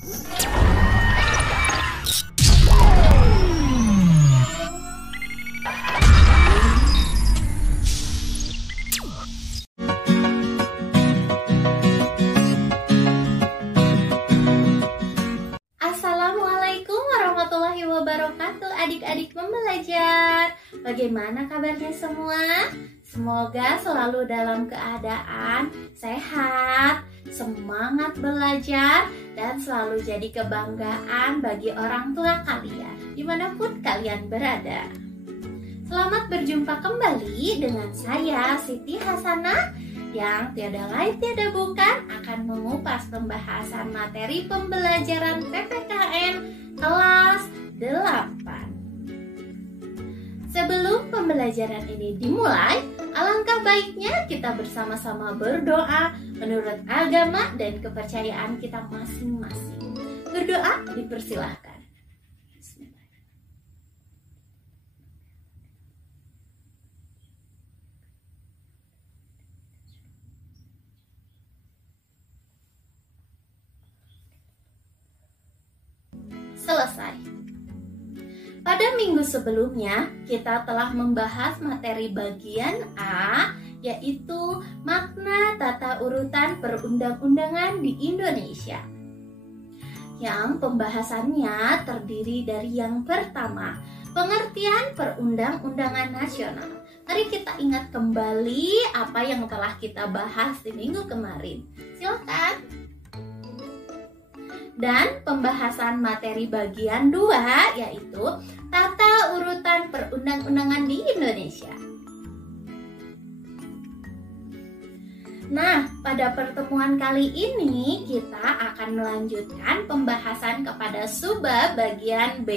Assalamualaikum warahmatullahi wabarakatuh, adik-adik pembelajar. Bagaimana kabarnya semua? Semoga selalu dalam keadaan sehat, semangat belajar, dan selalu jadi kebanggaan bagi orang tua kalian, dimanapun kalian berada. Selamat berjumpa kembali dengan saya, Siti Hasanah, yang tiada lain tiada bukan akan mengupas pembahasan materi pembelajaran PPKN kelas 8. Sebelum pembelajaran ini dimulai, alangkah baiknya kita bersama-sama berdoa menurut agama dan kepercayaan kita masing-masing. Berdoa dipersilahkan. Selesai. Pada minggu sebelumnya, kita telah membahas materi bagian A, yaitu makna tata urutan perundang-undangan di Indonesia. Yang pembahasannya terdiri dari yang pertama, pengertian perundang-undangan nasional. Mari kita ingat kembali apa yang telah kita bahas di minggu kemarin. Silakan. Dan pembahasan materi bagian 2 yaitu tata urutan perundang-undangan di Indonesia. Nah, pada pertemuan kali ini kita akan melanjutkan pembahasan kepada subbab bagian B,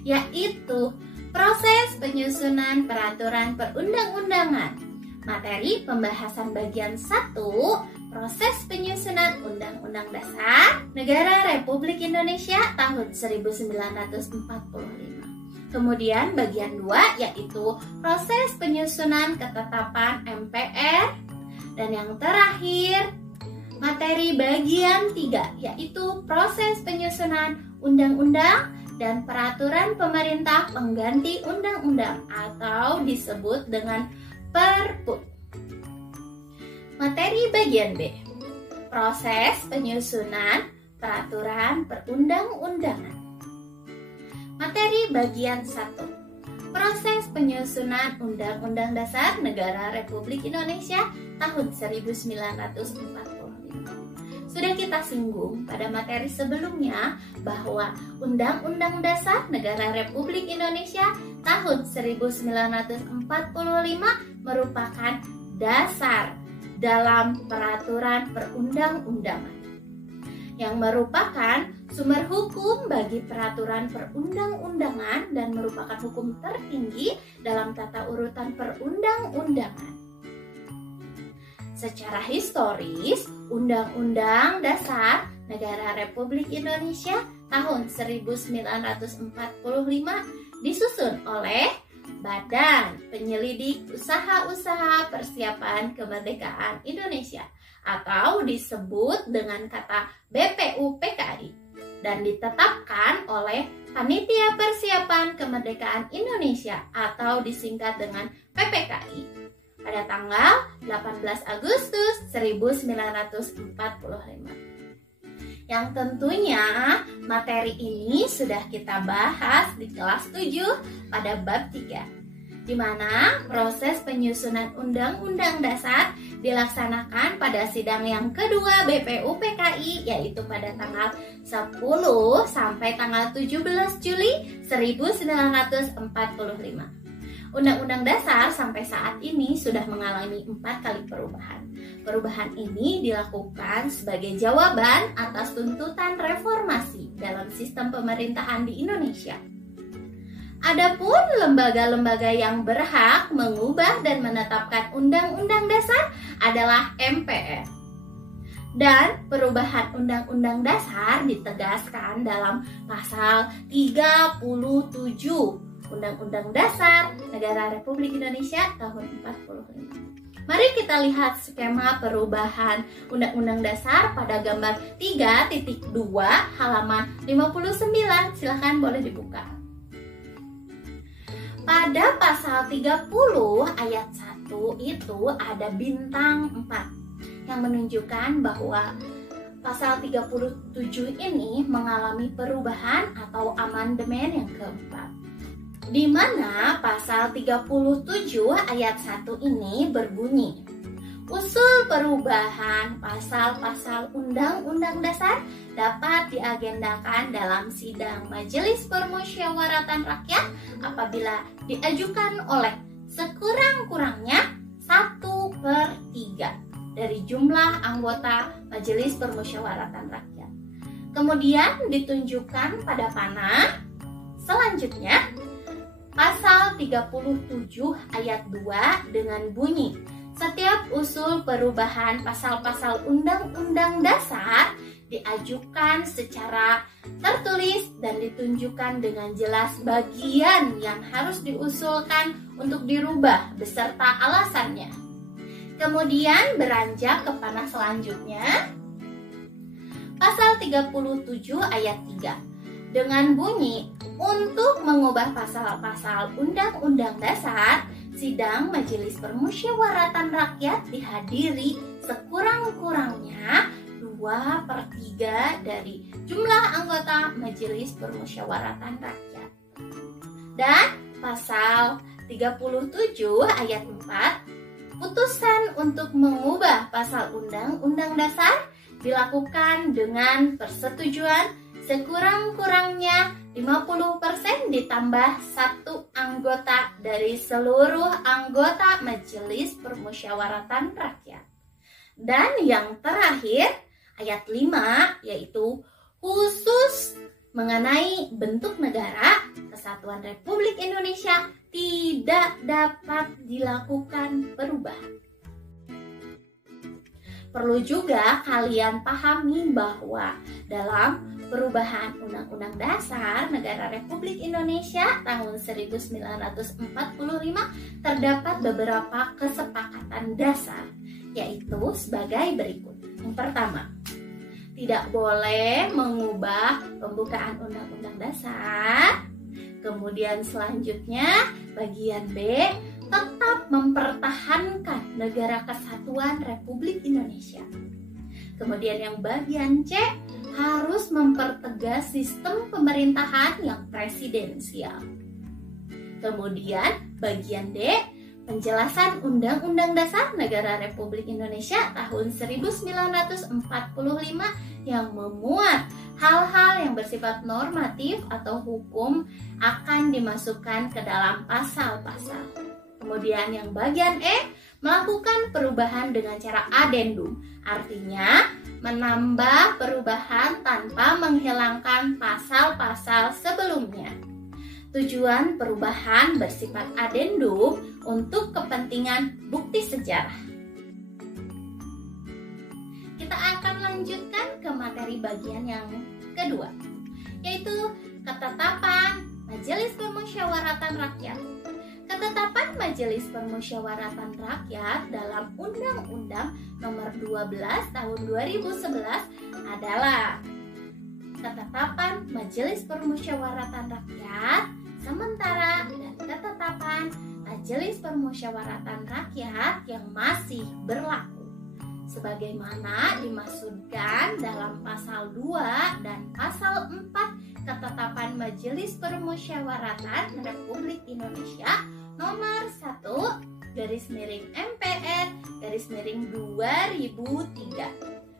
yaitu proses penyusunan peraturan perundang-undangan. Materi pembahasan bagian 1, proses penyusunan Undang-Undang Dasar Negara Republik Indonesia tahun 1945. Kemudian bagian 2 yaitu proses penyusunan ketetapan MPR. Dan yang terakhir, materi bagian 3 yaitu proses penyusunan undang-undang dan peraturan pemerintah pengganti undang-undang atau disebut dengan Perpu. Materi bagian B, proses penyusunan peraturan perundang-undangan. Materi bagian 1, proses penyusunan Undang-Undang Dasar Negara Republik Indonesia tahun 1945. Sudah kita singgung pada materi sebelumnya bahwa Undang-Undang Dasar Negara Republik Indonesia tahun 1945 merupakan dasar dalam peraturan perundang-undangan yang merupakan sumber hukum bagi peraturan perundang-undangan dan merupakan hukum tertinggi dalam tata urutan perundang-undangan. Secara historis, Undang-Undang Dasar Negara Republik Indonesia tahun 1945 disusun oleh Badan Penyelidik Usaha-Usaha Persiapan Kemerdekaan Indonesia atau disebut dengan kata BPUPKI dan ditetapkan oleh Panitia Persiapan Kemerdekaan Indonesia atau disingkat dengan PPKI pada tanggal 18 Agustus 1945. Yang tentunya materi ini sudah kita bahas di kelas 7 pada bab 3, di mana proses penyusunan Undang-Undang Dasar dilaksanakan pada sidang yang kedua BPUPKI, yaitu pada tanggal 10 sampai tanggal 17 Juli 1945. Undang-Undang Dasar sampai saat ini sudah mengalami 4 kali perubahan. Perubahan ini dilakukan sebagai jawaban atas tuntutan reformasi dalam sistem pemerintahan di Indonesia. Adapun lembaga-lembaga yang berhak mengubah dan menetapkan Undang-Undang Dasar adalah MPR. Dan perubahan Undang-Undang Dasar ditegaskan dalam pasal 37 Undang-Undang Dasar Negara Republik Indonesia tahun 45. Mari kita lihat skema perubahan Undang-Undang Dasar pada gambar 3.2 halaman 59. Silahkan boleh dibuka. Pada pasal 30 ayat 1 itu ada bintang 4 yang menunjukkan bahwa pasal 37 ini mengalami perubahan atau amandemen yang keempat, di mana pasal 37 ayat 1 ini berbunyi, usul perubahan pasal-pasal Undang-Undang Dasar dapat diagendakan dalam sidang Majelis Permusyawaratan Rakyat apabila diajukan oleh sekurang-kurangnya 1/3 dari jumlah anggota Majelis Permusyawaratan Rakyat. Kemudian ditunjukkan pada panah. Selanjutnya, pasal 37 ayat 2 dengan bunyi, setiap usul perubahan pasal-pasal Undang-Undang Dasar diajukan secara tertulis dan ditunjukkan dengan jelas bagian yang harus diusulkan untuk dirubah beserta alasannya. Kemudian beranjak ke panah selanjutnya, pasal 37 ayat 3 dengan bunyi, untuk mengubah pasal-pasal Undang-Undang Dasar, sidang Majelis Permusyawaratan Rakyat dihadiri sekurang-kurangnya 2/3 dari jumlah anggota Majelis Permusyawaratan Rakyat. Dan pasal 37 ayat 4, putusan untuk mengubah pasal Undang-Undang Dasar dilakukan dengan persetujuan sekurang-kurangnya 50% ditambah 1 anggota dari seluruh anggota Majelis Permusyawaratan Rakyat. Dan yang terakhir, ayat 5, yaitu khusus mengenai bentuk negara Kesatuan Republik Indonesia tidak dapat dilakukan perubahan. Perlu juga kalian pahami bahwa dalam perubahan Undang-Undang Dasar Negara Republik Indonesia tahun 1945 terdapat beberapa kesepakatan dasar, yaitu sebagai berikut. Yang pertama, tidak boleh mengubah pembukaan Undang-Undang Dasar. Kemudian selanjutnya, bagian B, tetap mempertahankan Negara Kesatuan Republik Indonesia. Kemudian yang bagian C, harus mempertegas sistem pemerintahan yang presidensial. Kemudian bagian D, penjelasan Undang-Undang Dasar Negara Republik Indonesia tahun 1945 yang memuat hal-hal yang bersifat normatif atau hukum akan dimasukkan ke dalam pasal-pasal. Kemudian yang bagian E, melakukan perubahan dengan cara adendum, artinya menambah perubahan tanpa menghilangkan pasal-pasal sebelumnya. Tujuan perubahan bersifat adendum untuk kepentingan bukti sejarah. Kita akan lanjutkan ke materi bagian yang kedua, yaitu ketetapan Majelis Permusyawaratan Rakyat. Ketetapan Majelis Permusyawaratan Rakyat dalam Undang-Undang Nomor 12 Tahun 2011 adalah ketetapan Majelis Permusyawaratan Rakyat sementara dan ketetapan Majelis Permusyawaratan Rakyat yang masih berlaku, sebagaimana dimaksudkan dalam pasal 2 dan pasal 4 Ketetapan Majelis Permusyawaratan Republik Indonesia Nomor 1/MPR/2003.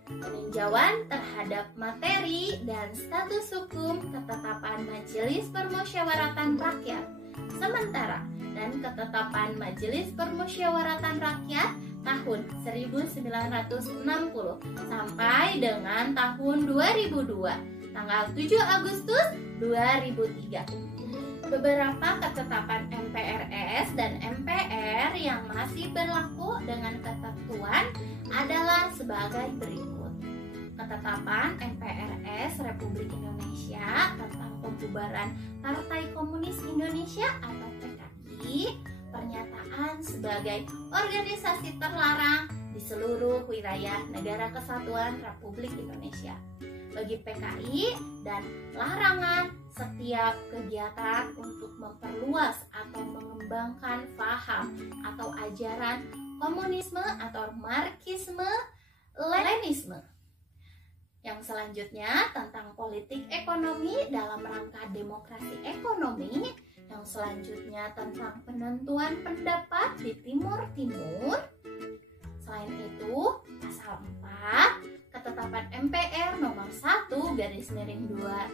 Peninjauan terhadap materi dan status hukum ketetapan Majelis Permusyawaratan Rakyat sementara dan ketetapan Majelis Permusyawaratan Rakyat tahun 1960 sampai dengan tahun 2002, tanggal 7 Agustus 2003. Beberapa ketetapan MPRS dan MPR yang masih berlaku dengan ketentuan adalah sebagai berikut. Ketetapan MPRS Republik Indonesia tentang pembubaran Partai Komunis Indonesia atau PKI, pernyataan ditetapkan sebagai organisasi terlarang di seluruh wilayah Negara Kesatuan Republik Indonesia. Bagi PKI dan larangan setiap kegiatan untuk memperluas atau mengembangkan paham atau ajaran komunisme atau marxisme, leninisme. Yang selanjutnya tentang politik ekonomi dalam rangka demokrasi ekonomi. Yang selanjutnya tentang penentuan pendapat di Timur Timur. Selain itu, pasal 4 ketetapan MPR nomor 1/2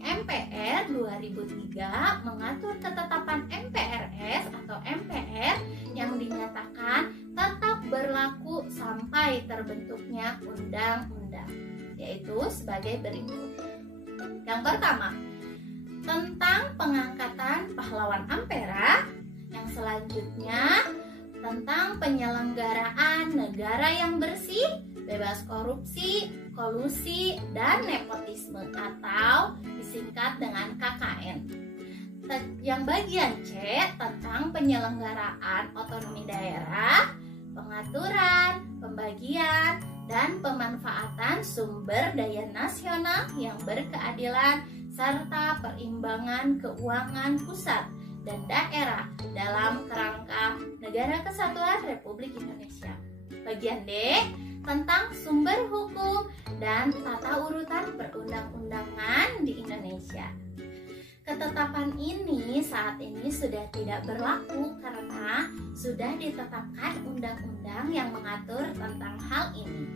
MPR 2003 mengatur ketetapan MPRS atau MPR yang dinyatakan tetap berlaku sampai terbentuknya undang-undang, yaitu sebagai berikut. Yang pertama, tentang pengangkatan pahlawan Ampera. Yang selanjutnya tentang penyelenggaraan negara yang bersih, bebas korupsi, kolusi, dan nepotisme atau disingkat dengan KKN. Yang bagian C tentang penyelenggaraan otonomi daerah, pengaturan, pembagian, dan pemanfaatan sumber daya nasional yang berkeadilan serta perimbangan keuangan pusat dan daerah dalam kerangka Negara Kesatuan Republik Indonesia. Bagian D tentang sumber hukum dan tata urutan perundang-undangan di Indonesia. Ketetapan ini saat ini sudah tidak berlaku karena sudah ditetapkan undang-undang yang mengatur tentang hal ini.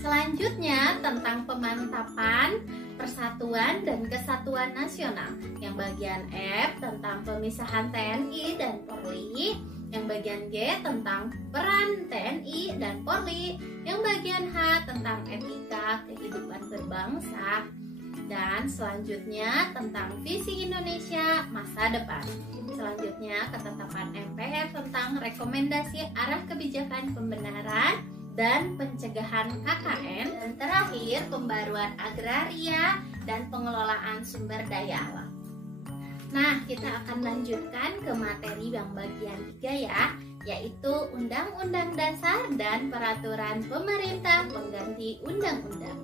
Selanjutnya tentang pemantapan persatuan dan kesatuan nasional. Yang bagian F tentang pemisahan TNI dan Polri. Yang bagian G tentang peran TNI dan Polri. Yang bagian H tentang etika kehidupan berbangsa. Dan selanjutnya tentang visi Indonesia masa depan. Selanjutnya ketetapan MPR tentang rekomendasi arah kebijakan pembenaran dan pencegahan KKN. Dan terakhir pembaruan agraria dan pengelolaan sumber daya alam. Nah, kita akan lanjutkan ke materi yang bagian 3 ya, yaitu Undang-Undang Dasar dan Peraturan Pemerintah Pengganti Undang-Undang.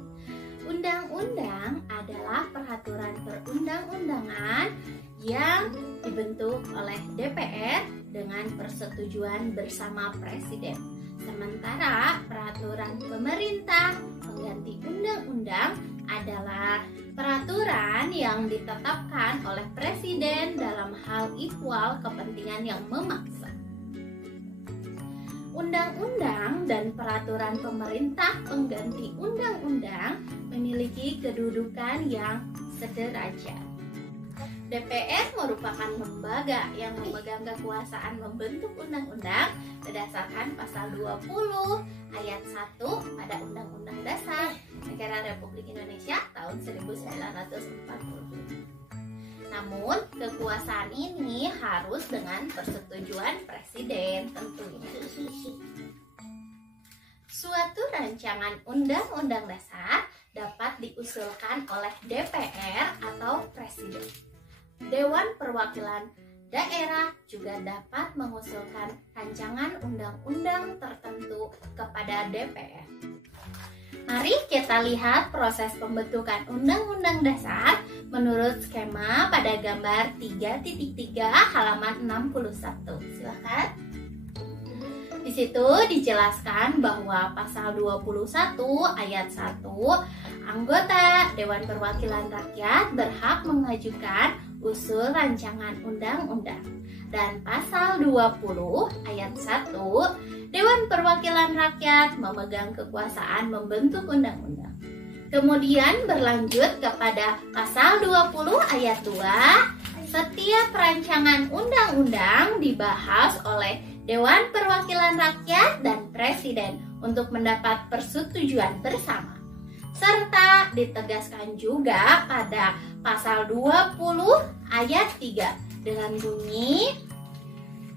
Undang-undang adalah peraturan perundang-undangan yang dibentuk oleh DPR dengan persetujuan bersama Presiden. Sementara peraturan pemerintah pengganti undang-undang adalah peraturan yang ditetapkan oleh Presiden dalam hal ihwal kepentingan yang memaksa. Undang-undang dan peraturan pemerintah pengganti undang-undang memiliki kedudukan yang sederajat. DPR merupakan lembaga yang memegang kekuasaan membentuk undang-undang berdasarkan pasal 20 ayat 1 pada Undang-Undang Dasar Negara Republik Indonesia tahun 1945. Namun, kekuasaan ini harus dengan persetujuan Presiden tentunya. Suatu rancangan Undang-Undang Dasar dapat diusulkan oleh DPR atau Presiden. Dewan Perwakilan Daerah juga dapat mengusulkan rancangan undang-undang tertentu kepada DPR. Mari kita lihat proses pembentukan Undang-Undang Dasar menurut skema pada gambar 3.3 halaman 61. Silakan. Di situ dijelaskan bahwa pasal 21 ayat 1, anggota Dewan Perwakilan Rakyat berhak mengajukan usul rancangan undang-undang. Dan pasal 20 ayat 1, Dewan Perwakilan Rakyat memegang kekuasaan membentuk undang-undang. Kemudian berlanjut kepada pasal 20 ayat 2, setiap rancangan undang-undang dibahas oleh Dewan Perwakilan Rakyat dan Presiden untuk mendapat persetujuan bersama. Serta ditegaskan juga pada pasal 20 ayat 3 dengan bunyi,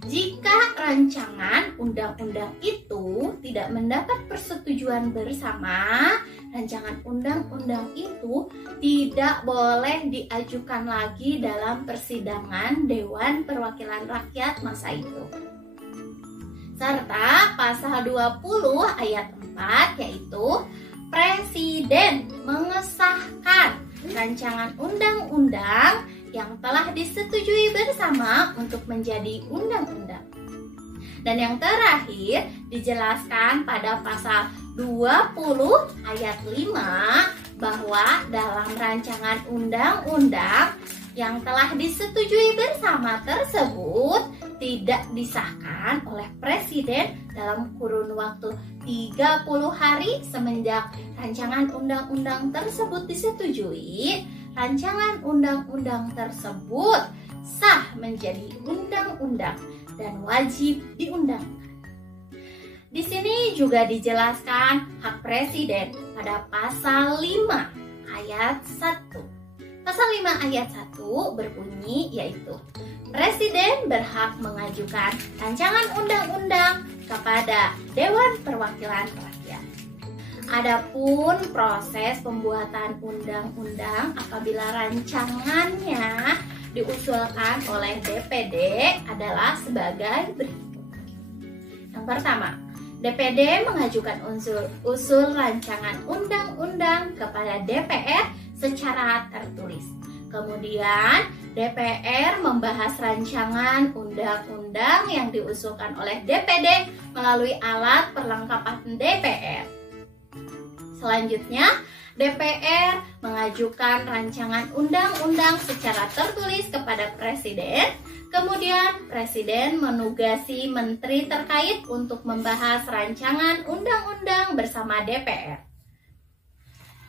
jika rancangan undang-undang itu tidak mendapat persetujuan bersama, rancangan undang-undang itu tidak boleh diajukan lagi dalam persidangan Dewan Perwakilan Rakyat masa itu. serta pasal 20 ayat 4 yaitu Presiden mengesahkan rancangan undang-undang yang telah disetujui bersama untuk menjadi undang-undang. Dan yang terakhir dijelaskan pada pasal 20 ayat 5 bahwa dalam rancangan undang-undang yang telah disetujui bersama tersebut tidak disahkan oleh Presiden dalam kurun waktu 30 hari semenjak rancangan undang-undang tersebut disetujui, rancangan undang-undang tersebut sah menjadi undang-undang dan wajib diundangkan. Di sini juga dijelaskan hak Presiden pada pasal 5 ayat 1. Pasal 5 ayat 1 berbunyi yaitu Presiden berhak mengajukan rancangan undang-undang kepada Dewan Perwakilan Rakyat. Adapun proses pembuatan undang-undang apabila rancangannya diusulkan oleh DPD adalah sebagai berikut. Yang pertama, DPD mengajukan usul rancangan undang-undang kepada DPR secara tertulis. Kemudian DPR membahas rancangan undang-undang yang diusulkan oleh DPD melalui alat perlengkapan DPR. Selanjutnya, DPR mengajukan rancangan undang-undang secara tertulis kepada Presiden. Kemudian Presiden menugasi menteri terkait untuk membahas rancangan undang-undang bersama DPR.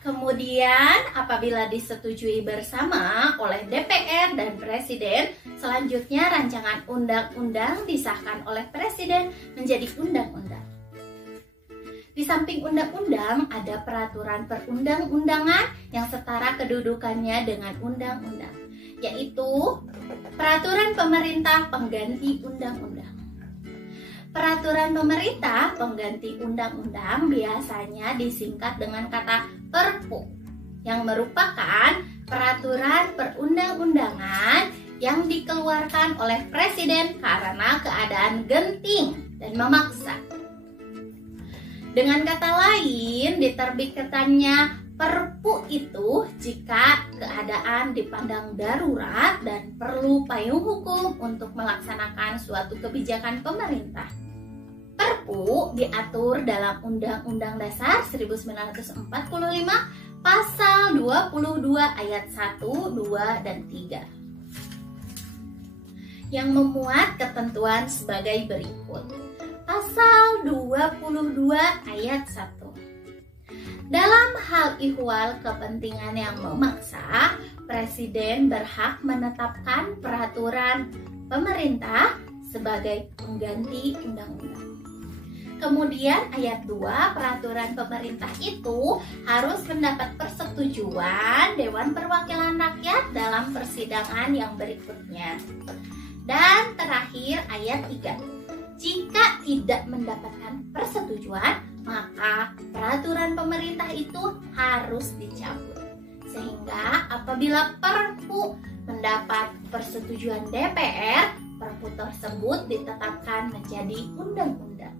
Kemudian apabila disetujui bersama oleh DPR dan Presiden, selanjutnya rancangan undang-undang disahkan oleh Presiden menjadi undang-undang. Di samping undang-undang ada peraturan perundang-undangan yang setara kedudukannya dengan undang-undang, yaitu peraturan pemerintah pengganti undang-undang. Peraturan pemerintah pengganti undang-undang biasanya disingkat dengan kata Perpu, yang merupakan peraturan perundang-undangan yang dikeluarkan oleh Presiden karena keadaan genting dan memaksa. Dengan kata lain, diterbitkannya Perpu itu jika keadaan dipandang darurat dan perlu payung hukum untuk melaksanakan suatu kebijakan pemerintah. Perpu diatur dalam Undang-Undang Dasar 1945 pasal 22 ayat 1, 2, dan 3 yang memuat ketentuan sebagai berikut. Pasal 22 ayat 1. Dalam hal ihwal kepentingan yang memaksa, Presiden berhak menetapkan peraturan pemerintah sebagai pengganti undang-undang. Kemudian ayat 2, peraturan pemerintah itu harus mendapat persetujuan Dewan Perwakilan Rakyat dalam persidangan yang berikutnya. Dan terakhir ayat 3, jika tidak mendapatkan persetujuan, maka peraturan pemerintah itu harus dicabut. Sehingga apabila Perpu mendapat persetujuan DPR, Perpu tersebut ditetapkan menjadi undang-undang.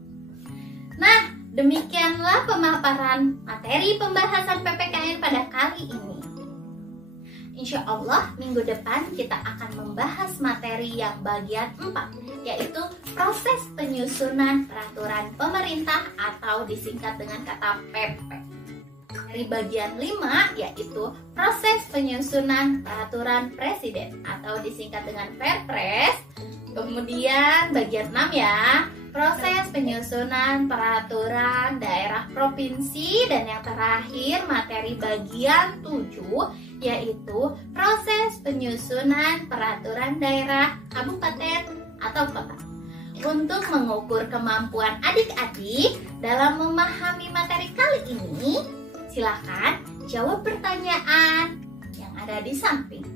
Nah, demikianlah pemaparan materi pembahasan PPKN pada kali ini. Insya Allah minggu depan kita akan membahas materi yang bagian 4, yaitu proses penyusunan peraturan pemerintah atau disingkat dengan kata PP. Dari bagian 5 yaitu proses penyusunan peraturan presiden atau disingkat dengan Perpres. Kemudian bagian 6 ya, proses penyusunan peraturan daerah provinsi, dan yang terakhir materi bagian 7 yaitu proses penyusunan peraturan daerah kabupaten atau kota. Untuk mengukur kemampuan adik-adik dalam memahami materi kali ini, silakan jawab pertanyaan yang ada di samping.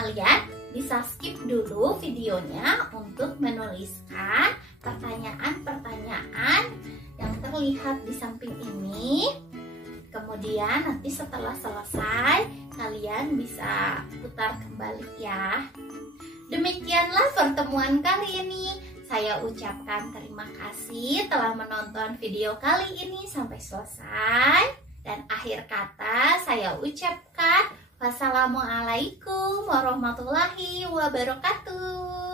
Kalian bisa skip dulu videonya untuk menuliskan pertanyaan-pertanyaan yang terlihat di samping ini. Kemudian nanti setelah selesai, kalian bisa putar kembali ya. Demikianlah pertemuan kali ini. Saya ucapkan terima kasih telah menonton video kali ini sampai selesai. Dan akhir kata saya ucapkan wassalamualaikum warahmatullahi wabarakatuh.